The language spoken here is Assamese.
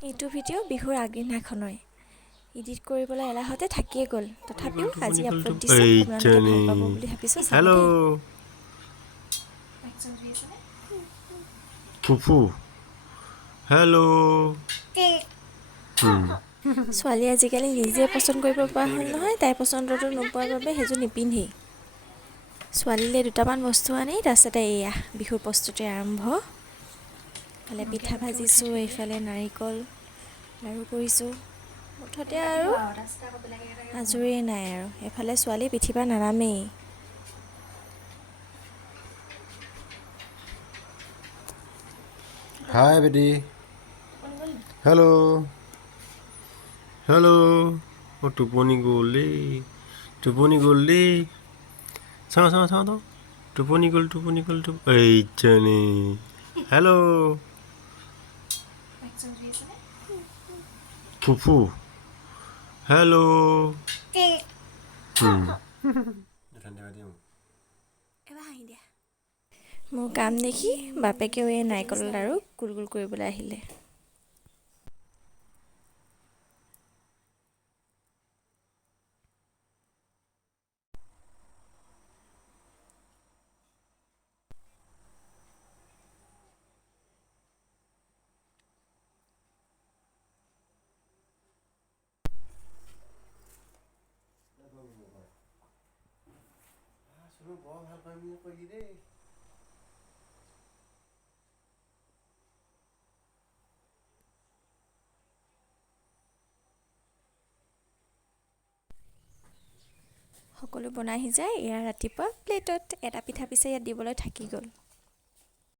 এইটো ভিডিঅ' বিহুৰ আগদিনাখনৰে এডিট কৰিবলৈ এলাহতে থাকিয়ে গ'ল। তথাপিও আজি আপলোড দিছোঁ, আপোনালোকে ভাল পাব বুলি ভাবিছোঁ। চাব হেল্ল' দেই। ফুফু হেল্ল' ছোৱালী আজিকালি নিজে পচন্দ কৰিব পৰা হ'ল নহয়। তাইৰ পচন্দটো নোপোৱাৰ বাবে সেইযোৰ নিপিন্ধেই। ছোৱালীলৈ দুটামান বস্তু আনি তাৰপিছতে এয়া বিহুৰ প্ৰস্তুতি আৰম্ভ। এইফালে পিঠা ভাজিছোঁ, এইফালে নাৰিকল লাড়ু কৰিছোঁ। মুঠতে আৰু আজৰিয়ে নাই আৰু এফালে ছোৱালী পিঠিৰ পৰা নানামেই। হাই বেটি হেল্ল' হেল্ল' টোপনি গ'ল দেই, টোপনি গ'ল দেই। চাওঁ টোপনি গ'ল এইজনী। হেল্ল' ফুফু হেল্ল' মোৰ কাম দেখি বাপেকেও এই নাৰিকল লাড়ু গোল গোল কৰিবলৈ আহিলে। বৰ ভাল পাই মোক কৈলি দেই। সকলো বনাই সিজাই এয়া ৰাতিপুৱা প্লেটত এটা পিঠা পিছে ইয়াত দিবলৈ থাকি গ'ল।